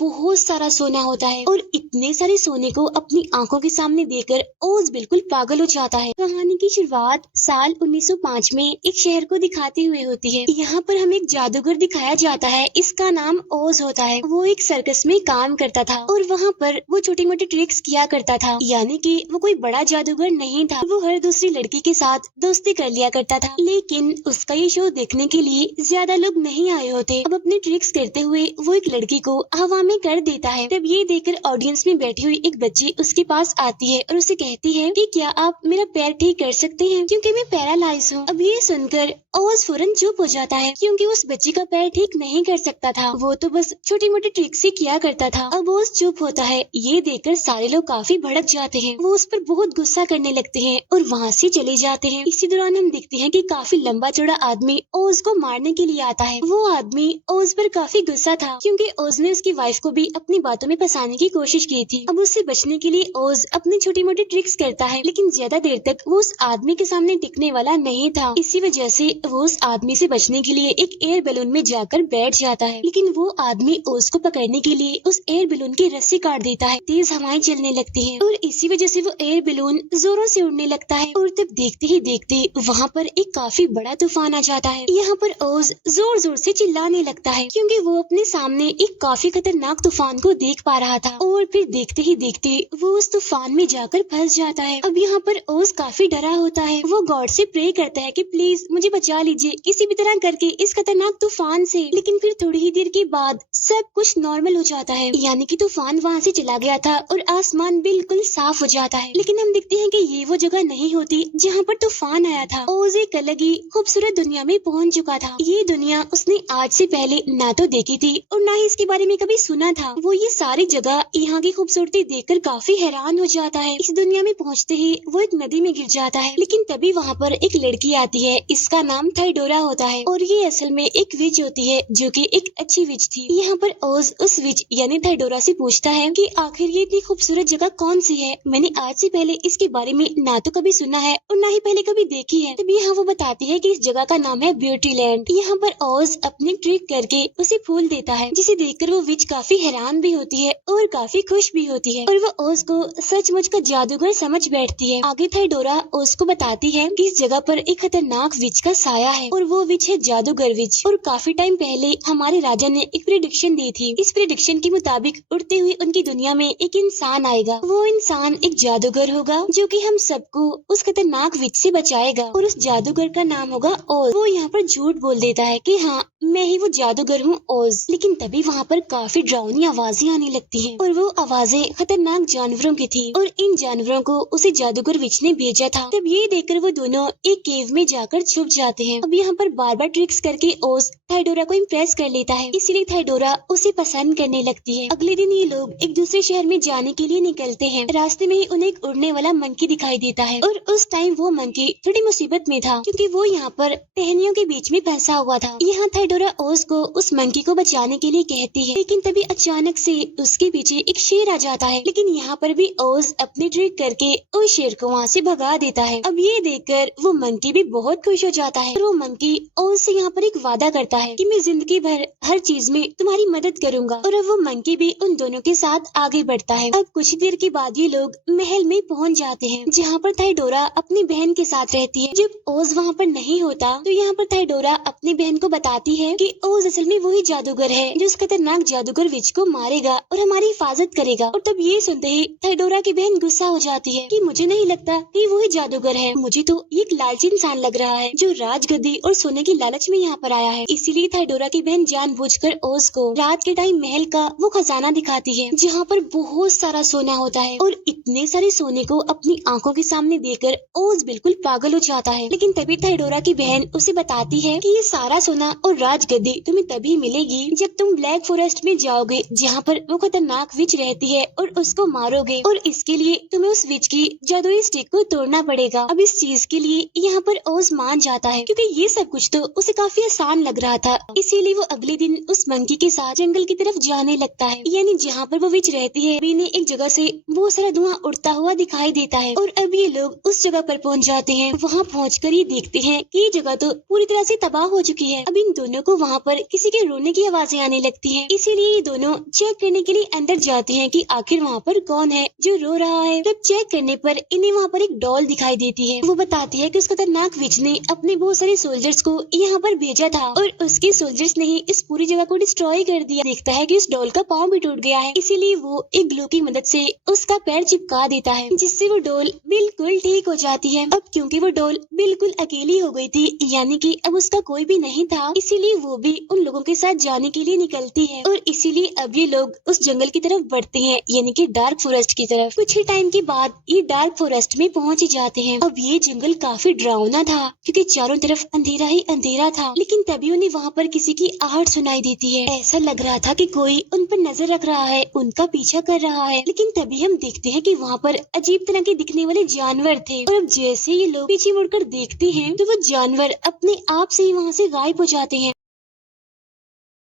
बहुत सारा सोना होता है और इतने सारे सोने को अपनी आंखों के सामने देखकर ओज बिल्कुल पागल हो जाता है। कहानी की शुरुआत साल 1905 में एक शहर को दिखाते हुए होती है। यहाँ पर हमें एक जादूगर दिखाया जाता है, इसका नाम ओज होता है। वो एक सर्कस में काम करता था और वहाँ पर वो छोटी मोटी ट्रिक्स किया करता था, यानी कि वो कोई बड़ा जादूगर नहीं था। वो हर दूसरी लड़की के साथ दोस्ती कर लिया करता था, लेकिन उसका ये शो देखने के लिए ज्यादा लोग नहीं आए होते। अब अपने ट्रिक्स करते हुए वो एक लड़की को हवा में कर देता है। तब ये देखकर ऑडियंस में बैठी हुई एक बच्ची उसके पास आती है और उसे कहती है कि क्या आप मेरा पैर ठीक कर सकते हैं, क्योंकि मैं पैरालाइज हूँ। अब ये सुनकर ओज फौरन चुप हो जाता है, क्योंकि उस बच्ची का पैर ठीक नहीं कर सकता था, वो तो बस छोटी मोटी ट्रिक्स ही किया करता था। अब ओज चुप होता है। ये देखकर सारे लोग काफी भड़क जाते हैं, वो उस पर बहुत गुस्सा करने लगते हैं और वहाँ से चले जाते हैं। इसी दौरान हम देखते हैं कि काफी लंबा चौड़ा आदमी ओज को मारने के लिए आता है। वो आदमी ओज पर काफी गुस्सा था, क्योंकि ओज ने उसकी वाइफ को भी अपनी बातों में फंसाने की कोशिश की थी। अब उससे बचने के लिए ओज अपनी छोटी मोटी ट्रिक्स करता है, लेकिन ज्यादा देर तक वो उस आदमी के सामने टिकने वाला नहीं था। इसी वजह से वो उस आदमी से बचने के लिए एक एयर बैलून में जाकर बैठ जाता है, लेकिन वो आदमी ओज को पकड़ने के लिए उस एयर बैलून की रस्सी काट देता है। तेज हवाएं चलने लगती हैं और इसी वजह से वो एयर बैलून जोरों से उड़ने लगता है और तब देखते ही देखते वहाँ पर एक काफी बड़ा तूफान आ जाता है। यहाँ पर ओज जोर जोर से चिल्लाने लगता है, क्योंकि वो अपने सामने एक काफी खतरनाक तूफान को देख पा रहा था और फिर देखते ही देखते वो उस तूफान में जाकर फंस जाता है। अब यहाँ पर ओज काफी डरा होता है। वो गॉड से प्रे करता है कि प्लीज मुझे बचा लीजिए किसी भी तरह करके इस खतरनाक तूफान से। लेकिन फिर थोड़ी ही देर के बाद सब कुछ नॉर्मल हो जाता है, यानी कि तूफान वहाँ से चला गया था और आसमान बिल्कुल साफ हो जाता है। लेकिन हम देखते हैं कि ये वो जगह नहीं होती जहाँ पर तूफान आया था। ओज एक अलग ही खूबसूरत दुनिया में पहुँच चुका था। ये दुनिया उसने आज से पहले ना तो देखी थी और ना ही इसके बारे में कभी सुना था। वो ये सारी जगह, यहाँ की खूबसूरती देखकर काफी हैरान हो जाता है। इस दुनिया में पहुँचते ही वो एक नदी में गिर जाता है, लेकिन तभी वहाँ पर एक लड़की आती है। इसका नाम थाइडोरा होता है और ये असल में एक विच होती है, जो कि एक अच्छी विच थी। यहाँ पर ओज उस विच यानी थाइडोरा से पूछता है कि आखिर ये इतनी खूबसूरत जगह कौन सी है, मैंने आज से पहले इसके बारे में ना तो कभी सुना है और ना ही पहले कभी देखी है। तभी यहाँ वो बताती है कि इस जगह का नाम है ब्यूटी लैंड। यहाँ पर ओज अपनी ट्रिक करके उसे फूल देता है, जिसे देखकर वो विच काफी हैरान भी होती है और काफी खुश भी होती है और वो ओज को सचमुच का जादूगर समझ बैठती है। आगे थाइडोरा ओज को बताती है कि इस जगह पर एक खतरनाक विच का साया है और वो विच है जादूगर विच। और काफी टाइम पहले हमारे राजा ने एक प्रेडिक्शन दी थी। इस प्रेडिक्शन के मुताबिक उड़ते हुए उनकी दुनिया में एक इंसान आएगा। वो इंसान एक जादूगर होगा, जो कि हम सबको उस खतरनाक विच से बचाएगा और उस जादूगर का नाम होगा ओज। वो यहाँ पर झूठ बोल देता है कि हाँ मैं ही वो जादूगर हूँ ओज। लेकिन तभी वहाँ पर काफी डरावनी आवाजें आने लगती हैं और वो आवाजें खतरनाक जानवरों की थी और इन जानवरों को उसे जादूगर विच ने भेजा था। तब ये देखकर वो दोनों एक केव में जाकर छुप जाते हैं। अब यहाँ पर बार बार ट्रिक्स करके ओज थाइडोरा को इम्प्रेस कर लेता है, इसीलिए थाइडोरा उसे पसंद करने लगती है। अगले दिन ये लोग एक दूसरे शहर में जाने के लिए निकलते हैं। रास्ते में ही उन्हें एक उड़ने वाला मंकी दिखाई देता है और उस टाइम वो मंकी थोड़ी मुसीबत में था, क्योंकि वो यहाँ पर टहनियों के बीच में फंसा हुआ था। यहाँ थाइडोरा ओज को उस मंकी को बचाने के लिए कहती है, लेकिन तभी अचानक से उसके पीछे एक शेर आ जाता है। लेकिन यहाँ पर भी ओज अपनी ट्रिक करके उस शेर को वहाँ से भगा देता है। अब ये देखकर वो मंकी भी बहुत खुश हो जाता है और वो मंकी ओज से यहाँ पर एक वादा करता है कि मैं जिंदगी भर हर चीज में तुम्हारी मदद करूंगा। और अब वो मंकी भी उन दोनों के साथ आगे बढ़ता है। अब कुछ देर के बाद ये लोग महल में पहुँच जाते हैं, जहाँ पर थाइडोरा अपनी बहन के साथ रहती है। जब ओज वहाँ पर नहीं होता तो यहाँ पर थाइडोरा अपनी बहन को बताती है कि ओज असल में वही जादूगर है जो उस खतरनाक जादूगर विच को मारेगा और हमारी हिफाजत करेगा। और तब ये सुनते ही थाइडोरा की बहन गुस्सा हो जाती है कि मुझे नहीं लगता कि वही जादूगर है, मुझे तो एक लालची इंसान लग रहा है जो राजगद्दी और सोने की लालच में यहाँ पर आया है। इसीलिए थाइडोरा की बहन जानबूझकर ओज को रात के टाइम महल का वो खजाना दिखाती है, जहाँ पर बहुत सारा सोना होता है और इतने सारे सोने को अपनी आंखों के सामने देखकर ओज बिल्कुल पागल हो जाता है। लेकिन तभी थाइडोरा की बहन उसे बताती है कि ये सारा सोना और राजगद्दी तुम्हें तभी मिलेगी जब तुम ब्लैक फॉरेस्ट में जाओगे, जहाँ पर वो खतरनाक विच रहती है और उसको मारोगे। और इसके लिए तुम्हें उस विच की जादुई स्टिक को तोड़ना पड़ेगा। अब इस चीज के लिए यहाँ पर ओज मान जाता है, क्योंकि ये सब कुछ तो उसे काफी आसान लग रहा था। इसीलिए वो अगले दिन उस मंकी के साथ जंगल की तरफ जाने लगता है, यानी जहाँ पर वो विच रहती है। इन्हें एक जगह से बहुत सारा धुआं उड़ता हुआ दिखाई देता है और अब ये लोग उस जगह पर पहुँच जाते हैं। वहाँ पहुँचकर ये देखते हैं कि ये जगह तो पूरी तरह से तबाह हो चुकी है। अब इन दोनों को वहाँ पर किसी के रोने की आवाजें आने लगती हैं, इसीलिए ये दोनों चेक करने के लिए अंदर जाते हैं कि आखिर वहाँ पर कौन है जो रो रहा है। तब चेक करने पर इन्हें वहाँ पर एक डॉल दिखाई देती है। वो बताती है कि उस खतरनाक विच ने अपने बहुत सारे सोल्जर्स को यहाँ पर भेजा था और उसके सोल्जर्स ने ही इस पूरी जगह को डिस्ट्रॉय कर दिया। देखता है कि उस डॉल का पाँव भी टूट गया है, इसीलिए वो एक ग्लू की मदद से उसका पैर चिपका देता है, जिससे वो डॉल बिल्कुल ठीक हो जाती है। अब क्योंकि वो डॉल बिल्कुल अकेली हो गई थी, यानी कि अब उसका कोई भी नहीं था, इसीलिए वो भी उन लोगों के साथ जाने के लिए निकलती है और इसीलिए अब ये लोग उस जंगल की तरफ बढ़ते हैं, यानी कि डार्क फॉरेस्ट की तरफ। कुछ ही टाइम के बाद ये डार्क फॉरेस्ट में पहुंच जाते हैं। अब ये जंगल काफी डरावना था क्योंकि चारों तरफ अंधेरा ही अंधेरा था, लेकिन तभी उन्हें वहाँ पर किसी की आहट सुनाई देती है। ऐसा लग रहा था कि कोई उन पर नजर रख रहा है, उनका पीछा कर रहा है। लेकिन तभी हम देखते हैं कि वहाँ पर अजीब तरह के दिखने वाले जानवर थे और अब जैसे ये लोग पीछे मुड़कर देखते हैं तो वो जानवर अपने आप से ही वहाँ से गायब हो जाते हैं।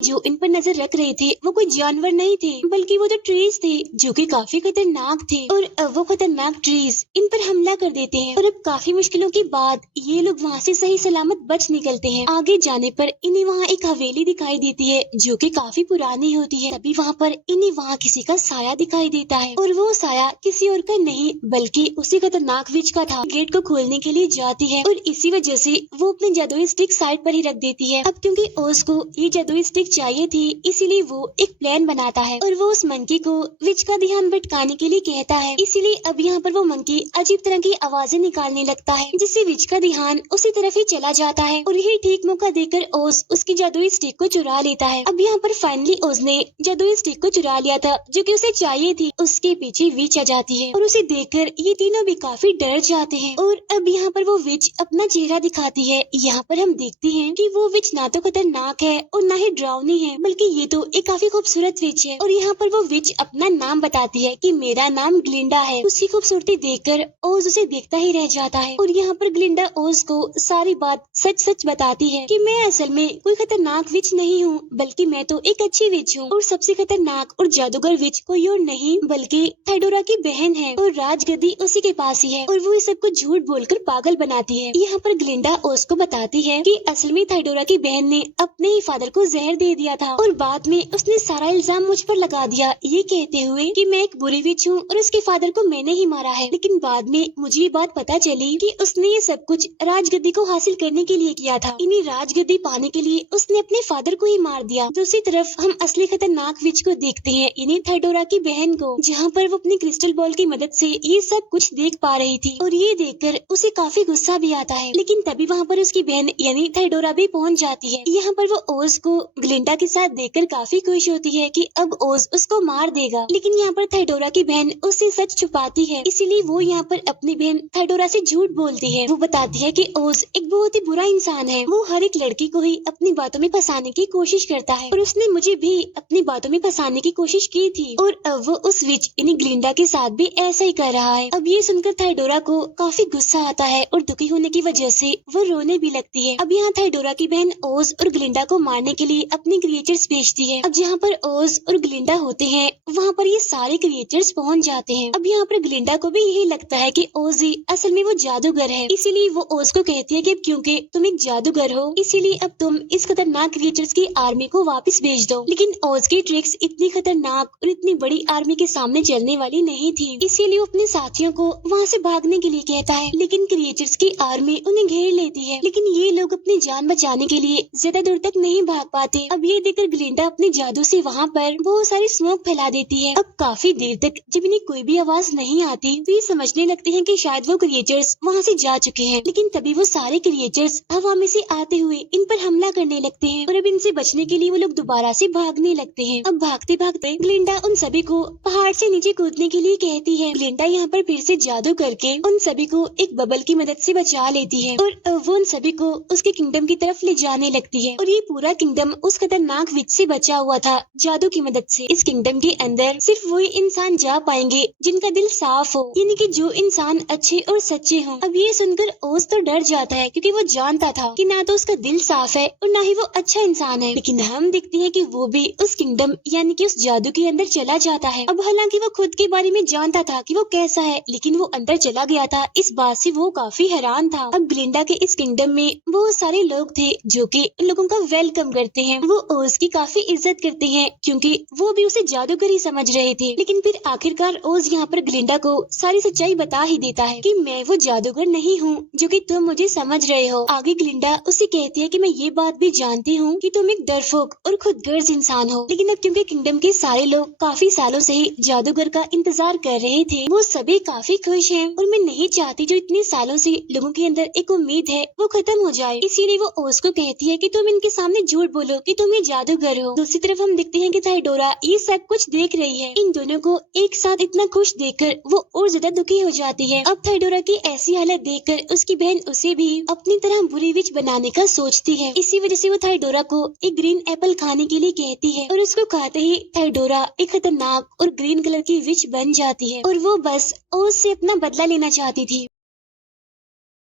जो इन पर नजर रख रहे थे वो कोई जानवर नहीं थे, बल्कि वो तो ट्रीज थे जो कि काफी खतरनाक थे और अब वो खतरनाक ट्रीज इन पर हमला कर देते हैं और अब काफी मुश्किलों के बाद ये लोग वहाँ से सही सलामत बच निकलते हैं। आगे जाने पर इन्हें वहाँ एक हवेली दिखाई देती है जो कि काफी पुरानी होती है। तभी वहाँ पर इन्हें वहाँ किसी का साया दिखाई देता है और वो साया किसी और का नहीं बल्कि उसी खतरनाक विच का था। गेट को खोलने के लिए जाती है और इसी वजह से वो अपनी जादुई स्टिक साइड पर ही रख देती है। अब क्योंकि ओज को ये जादुई स्टिक चाहिए थी, इसीलिए वो एक प्लान बनाता है और वो उस मंकी को विच का ध्यान भटकाने के लिए कहता है। इसीलिए अब यहाँ पर वो मंकी अजीब तरह की आवाजें निकालने लगता है, जिससे विच का ध्यान उसी तरफ ही चला जाता है और यही ठीक मौका देकर ओज उसकी जादुई स्टिक को चुरा लेता है। अब यहाँ पर फाइनली ओज ने जादुई स्टिक को चुरा लिया था जो कि उसे चाहिए थी। उसके पीछे विच आ जाती है और उसे देखकर ये तीनों भी काफी डर जाते हैं और अब यहाँ पर वो विच अपना चेहरा दिखाती है। यहाँ पर हम देखते हैं कि वो विच ना तो खतरनाक है और ना ही डरावनी है, बल्कि ये तो एक काफी खूबसूरत विच है। और यहाँ पर वो विच अपना नाम बताती है कि मेरा नाम ग्लिंडा है। उसकी खूबसूरती देखकर ओज उसे देखता ही रह जाता है और यहाँ पर ग्लिंडा ओज को सारी बात सच सच बताती है कि मैं असल में कोई खतरनाक विच नहीं हूँ, बल्कि मैं तो एक अच्छी विच हूँ और सबसे खतरनाक और जादूगर विच कोई और नहीं बल्कि थाइडोरा की बहन है और राजगद्दी उसी के पास ही है और वो इस सब को झूठ बोलकर पागल बनाती है। यहाँ पर ग्लिंडा ओज को बताती है कि असल में थाइडोरा की बहन ने अपने ही फादर को जहर दे दिया था और बाद में उसने सारा इल्जाम मुझ पर लगा दिया, ये कहते हुए कि मैं एक बुरी विच हूँ और उसके फादर को मैंने ही मारा है। लेकिन बाद में मुझे ये बात पता चली कि उसने ये सब कुछ राजगद्दी को हासिल करने के लिए किया था। इन्हीं राजगद्दी पाने के लिए उसने अपने फादर को ही मार दिया। दूसरी तरफ हम असली खतरनाक विच को देखते हैं, इन्हीं थाइडोरा की बहन को, जहाँ पर वो अपनी क्रिस्टल बॉल की मदद से ये सब कुछ देख पा रही थी और ये देखकर उसे काफी गुस्सा भी आता है। लेकिन तभी वहाँ पर उसकी बहन यानी थाइडोरा भी पहुँच जाती है। यहाँ पर वो ओज को ग्लिंडा के साथ देखकर काफी खुश होती है कि अब ओज उसको मार देगा। लेकिन यहाँ पर थाइडोरा की बहन उससे सच छुपाती है, इसीलिए वो यहाँ पर अपनी बहन थाइडोरा से झूठ बोलती है। वो बताती है कि ओज एक बहुत ही बुरा इंसान है, वो हर एक लड़की को ही अपनी बातों में फंसाने की कोशिश करता है और उसने मुझे भी अपनी बातों में फंसाने की कोशिश की थी और अब वो उस विच यानी ग्लिंडा के साथ भी ऐसा ही कर रहा है। अब ये सुनकर थाइडोरा को काफी गुस्सा आता है और दुखी होने की वजह से वो रोने भी लगती है। अब यहाँ थाइडोरा की बहन ओज और ग्लिंडा को मारने के लिए अपनी क्रिएचर्स भेजती है। अब जहाँ पर ओज और ग्लिंडा होते हैं वहाँ पर ये सारे क्रिएचर्स पहुँच जाते हैं। अब यहाँ पर ग्लिंडा को भी यही लगता है कि ओज ही असल में वो जादूगर है, इसीलिए वो ओज को कहती है कि अब क्योंकि तुम एक जादूगर हो इसीलिए अब तुम इस खतरनाक क्रिएचर्स की आर्मी को वापस भेज दो। लेकिन ओज की ट्रिक्स इतनी खतरनाक और इतनी बड़ी आर्मी के सामने चलने वाली नहीं थी, इसीलिए वो अपने साथियों को वहाँ से भागने के लिए कहता है। लेकिन क्रिएचर्स की आर्मी उन्हें घेर लेती है, लेकिन ये लोग अपनी जान बचाने के लिए ज्यादा दूर तक नहीं भाग पाते। अब ये देखकर ग्लिंडा अपने जादू से वहाँ पर बहुत सारी स्मोक फैला देती है। अब काफी देर तक जब इन्हें कोई भी आवाज नहीं आती तो ये समझने लगते हैं कि शायद वो क्रिएचर्स वहाँ से जा चुके हैं। लेकिन तभी वो सारे क्रिएचर्स हवा में से आते हुए इन पर हमला करने लगते हैं और अब इनसे बचने के लिए वो लोग दोबारा से भागने लगते हैं। अब भागते भागते ग्लिंडा उन सभी को पहाड़ से नीचे कूदने के लिए कहती है। ग्लिंडा यहाँ पर फिर से जादू करके उन सभी को एक बबल की मदद से बचा लेती है और वो उन सभी को उसके किंगडम की तरफ ले जाने लगती है और ये पूरा किंगडम उस खतरनाक विच से बचा हुआ था जादू की मदद से। इस किंगडम के अंदर सिर्फ वही इंसान जा पाएंगे जिनका दिल साफ हो, यानी कि जो इंसान अच्छे और सच्चे हों। अब ये सुनकर ओज तो डर जाता है क्योंकि वो जानता था कि ना तो उसका दिल साफ है और ना ही वो अच्छा इंसान है। लेकिन हम देखते हैं कि वो भी उस किंगडम यानी कि उस जादू के अंदर चला जाता है। अब हालांकि वो खुद के बारे में जानता था कि वो कैसा है, लेकिन वो अंदर चला गया था, इस बात से वो काफी हैरान था। अब ग्लिंडा के इस किंगडम में बहुत सारे लोग थे जो कि उन लोगों का वेलकम करते हैं। वो ओज की काफी इज्जत करते हैं क्योंकि वो भी उसे जादूगर ही समझ रहे थे। लेकिन फिर आखिरकार ओज यहाँ पर ग्लिंडा को सारी सच्चाई बता ही देता है कि मैं वो जादूगर नहीं हूँ जो कि तुम मुझे समझ रहे हो। आगे ग्लिंडा उसे कहती है कि मैं ये बात भी जानती हूँ कि तुम एक डरपोक और खुदगर्ज इंसान हो, लेकिन अब क्योंकि किंगडम के सारे लोग काफी सालों से ही जादूगर का इंतजार कर रहे थे, वो सभी काफी खुश हैं और मैं नहीं चाहती जो इतने सालों से लोगों के अंदर एक उम्मीद है वो खत्म हो जाए। इसीलिए वो ओज को कहती है कि तुम इनके सामने झूठ बोलो कि तुम ये जादूगर हो। दूसरी तरफ हम देखते हैं कि थाइडोरा ये सब कुछ देख रही है। इन दोनों को एक साथ इतना खुश देखकर वो और ज्यादा दुखी हो जाती है। अब थाइडोरा की ऐसी हालत देखकर उसकी बहन उसे भी अपनी तरह बुरी विच बनाने का सोचती है। इसी वजह से वो थाइडोरा को एक ग्रीन एप्पल खाने के लिए कहती है और उसको खाते ही थाइडोरा एक खतरनाक और ग्रीन कलर की विच बन जाती है और वो बस ओज से अपना बदला लेना चाहती थी।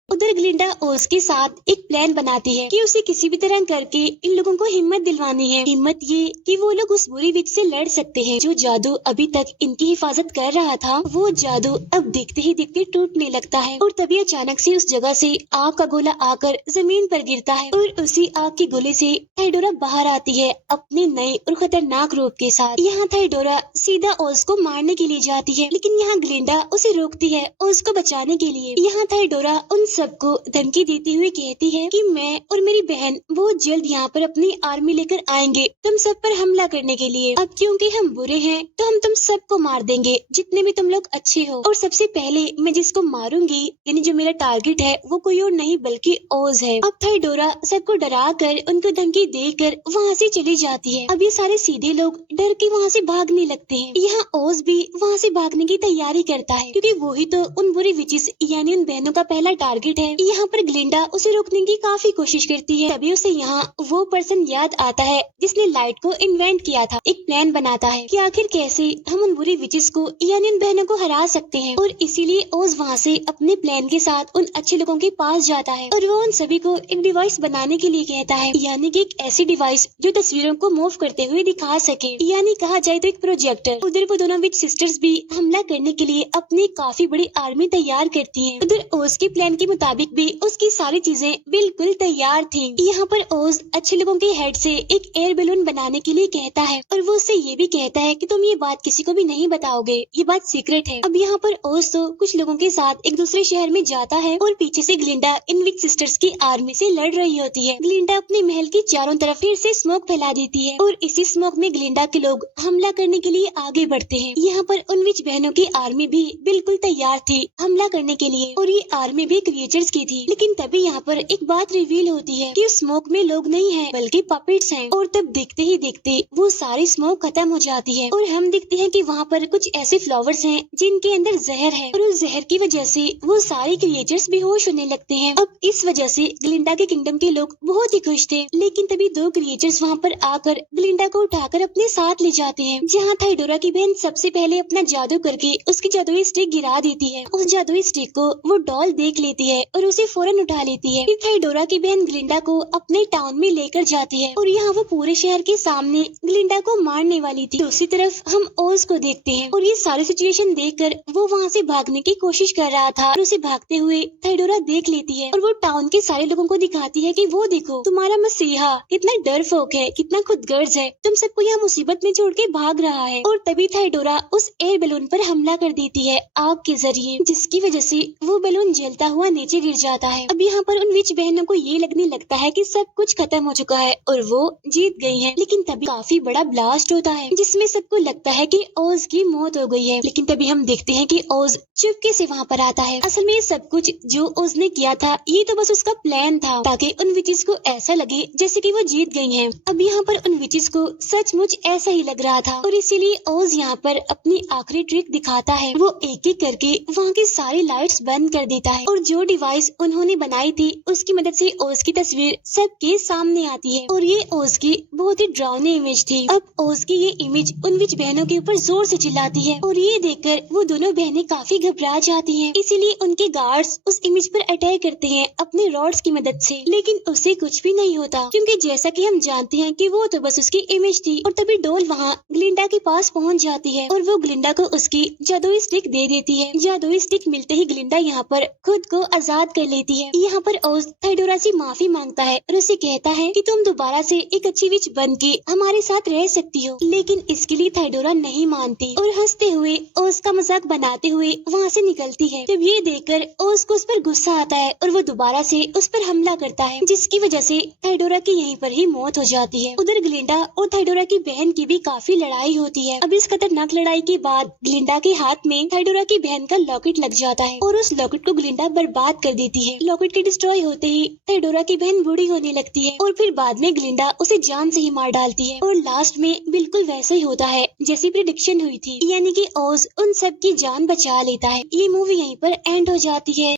उधर ग्लिंडा ओज के साथ एक प्लान बनाती है कि उसे किसी भी तरह करके इन लोगों को हिम्मत दिलवानी है। हिम्मत ये कि वो लोग उस बुरी विच से लड़ सकते हैं। जो जादू अभी तक इनकी हिफाजत कर रहा था, वो जादू अब देखते ही देखते टूटने लगता है और तभी अचानक से उस जगह से आग का गोला आकर जमीन पर गिरता है और उसी आग के गोले से थाइडोरा बाहर आती है अपने नए और खतरनाक रूप के साथ। यहाँ थाइडोरा सीधा ओज को मारने के लिए जाती है, लेकिन यहाँ ग्लिंडा उसे रोकती है ओज को बचाने के लिए। यहाँ थाइडोरा उन सबको धमकी देती हुई कहती है कि मैं और मेरी बहन बहुत जल्द यहाँ पर अपनी आर्मी लेकर आएंगे तुम सब पर हमला करने के लिए। अब क्योंकि हम बुरे हैं तो हम तुम सबको मार देंगे जितने भी तुम लोग अच्छे हो, और सबसे पहले मैं जिसको मारूंगी यानी जो मेरा टारगेट है वो कोई और नहीं बल्कि ओज है। अब थाइडोरा सबको डरा कर उनको धमकी देकर वहाँ से चली जाती है। अब ये सारे सीधे लोग डर के वहाँ से भागने लगते हैं। यहाँ ओज भी वहाँ से भागने की तैयारी करता है क्योंकि वो ही तो उन बुरी विचेस यानी उन बहनों का पहला टारगेट है। यहाँ पर ग्लिंडा उसे रोकने की काफी कोशिश करती है। तभी उसे यहाँ वो पर्सन याद आता है जिसने लाइट को इन्वेंट किया था। एक प्लान बनाता है कि आखिर कैसे हम उन बुरी विचेस को यानी उन बहनों को हरा सकते हैं, और इसीलिए ओज वहाँ से अपने प्लान के साथ उन अच्छे लोगों के पास जाता है और वो उन सभी को एक डिवाइस बनाने के लिए कहता है, यानी कि एक ऐसी डिवाइस जो तस्वीरों को मूव करते हुए दिखा सके, यानी कहा जाए तो एक प्रोजेक्टर। उधर वो दोनों विच सिस्टर्स भी हमला करने के लिए अपनी काफी बड़ी आर्मी तैयार करती है। उधर ओज के प्लान के मुताबिक भी उसकी सारी चीजें बिल्कुल तैयार थी। यहाँ पर ओज अच्छे लोगों के हेड से एक एयर बैलून बनाने के लिए कहता है और वो उससे ये भी कहता है कि तुम ये बात किसी को भी नहीं बताओगे, ये बात सीक्रेट है। अब यहाँ पर ओज तो कुछ लोगों के साथ एक दूसरे शहर में जाता है और पीछे से ग्लिंडा इन विच सिस्टर्स की आर्मी से लड़ रही होती है। ग्लिंडा अपने महल के चारों तरफ फिर से स्मोक फैला देती है और इसी स्मोक में ग्लिंडा के लोग हमला करने के लिए आगे बढ़ते हैं। यहाँ पर उन विच बहनों की आर्मी भी बिल्कुल तैयार थी हमला करने के लिए और ये आर्मी भी क्रिएचर्स की थी। लेकिन तभी यहाँ पर एक बात रिवील होती है कि स्मोक में लोग नहीं हैं बल्कि पपेट्स हैं, और तब देखते ही देखते वो सारी स्मोक खत्म हो जाती है और हम देखते हैं कि वहाँ पर कुछ ऐसे फ्लावर्स हैं जिनके अंदर जहर है और उस जहर की वजह से वो सारे क्रिएचर्स बेहोश होने लगते हैं। अब इस वजह से ग्लिंडा के किंगडम के लोग बहुत ही खुश थे, लेकिन तभी दो क्रिएचर्स वहाँ पर आकर ग्लिंडा को उठाकर अपने साथ ले जाते हैं। जहाँ थाइडोरा की बहन सबसे पहले अपना जादू करके उसकी जादुई स्टिक गिरा देती है। उस जादुई स्टिक को वो डॉल देख लेती है और उसे फौरन उठा लेती है। फिर थाइडोरा की बहन ग्लिंडा को अपने टाउन में लेकर जाती है और यहाँ वो पूरे शहर के सामने ग्लिंडा को मारने वाली थी। दूसरी तरफ हम ओज को देखते हैं और ये सारी सिचुएशन देखकर वो वहाँ से भागने की कोशिश कर रहा था और उसे भागते हुए थाइडोरा देख लेती है और वो टाउन के सारे लोगों को दिखाती है कि वो देखो तुम्हारा मसीहा कितना डरपोक है, कितना खुदगर्ज है, तुम सबको यहाँ मुसीबत में छोड़ के भाग रहा है। और तभी थाइडोरा उस एयर बैलून पर हमला कर देती है आग के जरिए, जिसकी वजह से वो बैलून जलता हुआ नीचे गिर जाता है। अब यहाँ पर उन विच बहनों को ये लगने लगता है कि सब कुछ खत्म हो चुका है और वो जीत गई हैं। लेकिन तभी काफी बड़ा ब्लास्ट होता है जिसमें सबको लगता है कि ओज की मौत हो गई है। लेकिन तभी हम देखते हैं कि ओज चुपके से वहाँ पर आता है। असल में ये सब कुछ जो ओज ने किया था ये तो बस उसका प्लान था ताकि उन विचेस को ऐसा लगे जैसे कि वो जीत गई हैं। अब यहाँ पर उन विचेस को सचमुच ऐसा ही लग रहा था और इसीलिए ओज यहाँ पर अपनी आखिरी ट्रिक दिखाता है। वो एक एक करके वहाँ की सारी लाइट्स बंद कर देता है और जो डिवाइस उन्होंने बनाई थी उसकी मदद से ओज की तस्वीर सबके सामने आती है और ये ओज की बहुत ही डरावनी इमेज थी। अब ओज की ये इमेज उन विच बहनों के ऊपर जोर से चिल्लाती है और ये देखकर वो दोनों बहनें काफी घबरा जाती हैं। इसीलिए उनके गार्ड्स उस इमेज पर अटैक करते हैं अपने रॉड्स की मदद से, लेकिन उसे कुछ भी नहीं होता क्योंकि जैसा कि हम जानते हैं कि वो तो बस उसकी इमेज थी। और तभी डोल वहाँ ग्लिंडा के पास पहुँच जाती है और वो ग्लिंडा को उसकी जादुई स्टिक दे देती है। जादुई स्टिक मिलते ही ग्लिंडा यहाँ पर खुद को आजाद कर लेती है। यहाँ पर ओज थाइडोरा से माफी मांगता है और उसे कहता है कि तुम दोबारा से एक अच्छी विच बन के हमारे साथ रह सकती हो, लेकिन इसके लिए थाइडोरा नहीं मानती और हंसते हुए ओज का मजाक बनाते हुए वहाँ से निकलती है। जब ये देखकर ओज को उस पर गुस्सा आता है और वो दोबारा से उस पर हमला करता है, जिसकी वजह से थाइडोरा की यहीं पर ही मौत हो जाती है। उधर ग्लिंडा और थाइडोरा की बहन की भी काफी लड़ाई होती है। अब इस खतरनाक लड़ाई के बाद ग्लिंडा के हाथ में थाइडोरा की बहन का लॉकेट लग जाता है और उस लॉकेट को ग्लिंडा बर्बाद कर देती है। लॉकेट के डिस्ट्रॉय होते ही थाइडोरा की बहन बूढ़ी होने लगती है और फिर बाद में ग्लिंडा उसे जान से ही मार डालती है और लास्ट में बिल्कुल वैसे ही होता है जैसी प्रिडिक्शन हुई थी, यानी कि ओज उन सब की जान बचा लेता है। ये मूवी यहीं पर एंड हो जाती है।